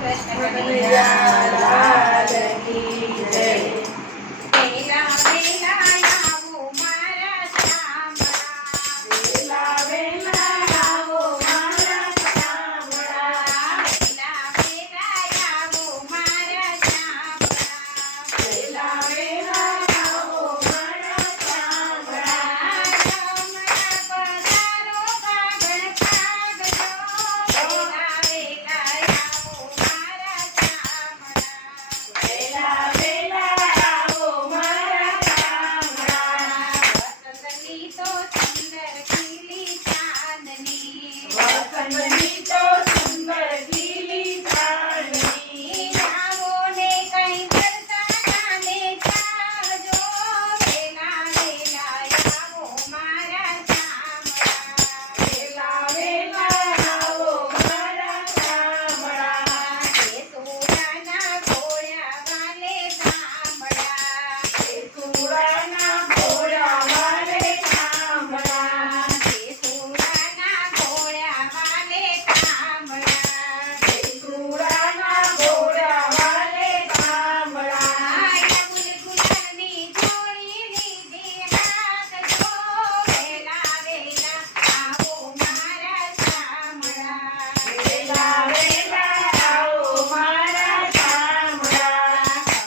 કૃષ્ણ કનૈયા લાલ કી જય. વેલા વેલા આવો મારા શામળા, વેલા વેલા આવો મારા શામળા, વેલા વેલા આવો મારા શામળા, વેલા વેલા આવો મારા શામળા. શામળા પધારો ફાગણ ફાગજો, વેલા વેલા આવો મારા શામળા, વેલા વેલા આવો મારા શામળા. વસંતની તો સુંદર ખીલી ચાંદની, વસંતની તો સુંદર ખીલી ચાંદની. આવો ને કઈ વરસાદને ચાવજો, વેલા વેલા આવો મારા શામળા, વેલા વેલા આવો મારા શામળા. કેસુડાના ઘોડા વાલે શામળા, કેસુડાના ઘોડા વાલે શામળા. કેસુડાના ઘોડા વાલે શામળા, કેસુડાના ઘોડા વાલે શામળા. આયા ગુલગુલાની જોડી લીધી હાથજો, વેલા વેલા આવો મારા શામળા, વેલા વેલા આવો મારા શામળા.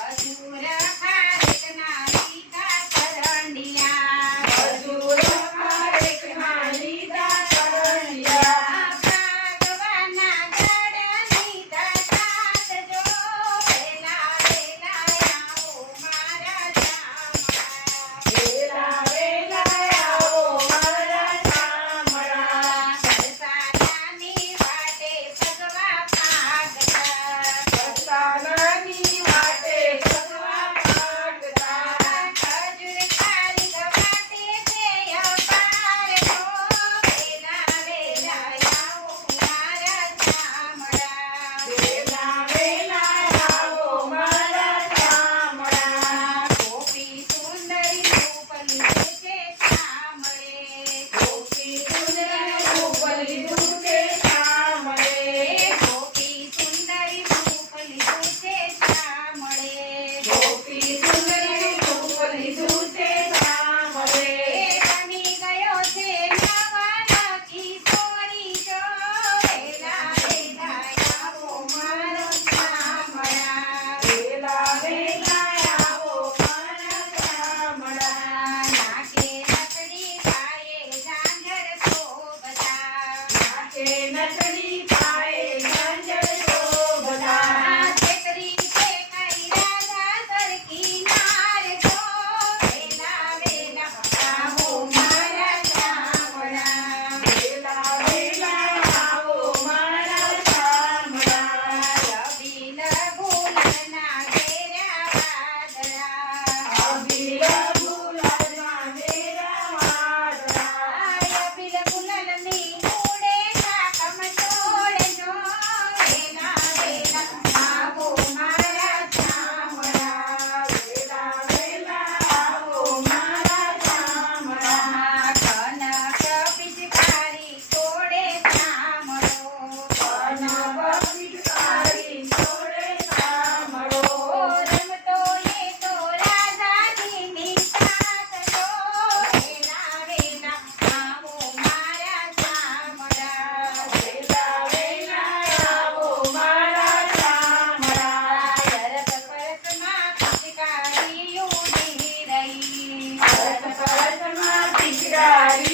ખજૂર ખારેકના લીધા કરંડિયા, ખજૂર ખારેકના લીધા કરંડિયા. ભાગવાના ગાડાની દસાતજો, વેલા વેલા આવો મારા શામળા, વેલા વેલા આવો મારા શામળા. વરસાદની વાટે ભગવા ભાગતા, વરસાદની વાટે ભગવા ભાગતા. ખજૂર ખારી ગવાતે છે અપારજો, વેલા વેલા આવો મારા શામળા, વેલા વેલા આવો મારા શામળા. ગોપી સુંદરી રૂપ લીધું છે શામળે, ગોપી સુંદરી રૂપ લીધું છે શામળે. ગોપી સુંદરી રૂપ લીધું છે શામળે, ગોપી સુંદરી રૂપ લીધું છે શામળે. બની ગયો છે નવા કિશોરી જો, વેલા વેલા આવો મારો શામળા, વેલા વેલા આવો મારા શામળા. નાકે નથડી પાયે ઝાંઝર શોભતા, નાકે નથડી પાયે ઝાંઝર શોભતા. છેતરી છે કઈ રાધા સરખી નાર જો, વેલા વેલા આવો મારા શામળા, વેલા વેલા આવો મારા શામળા. રવિલ ગુલના ઘેરા વાદળા, અબીલ ગુલાલમાં મેરા વાદળા. રવિલ ગુલાલની ઉડે કાકમ ચોળજો, વેલા વેલા આવો મારા શામળા, વેલા વેલા આવો મારા શામળા. કનક પિચકારી તોડે શામળો, કનક પિચકારી તોડે શામળો. રમતો એ તો રાધાજીની સાથ જો, વેલા વેલા આવો મારા શામળા, વેલા વેલા આવો મારા શામળા. શરત પરસમાં પિચકારી ઉડી રહી, પરસમાં પિચકારી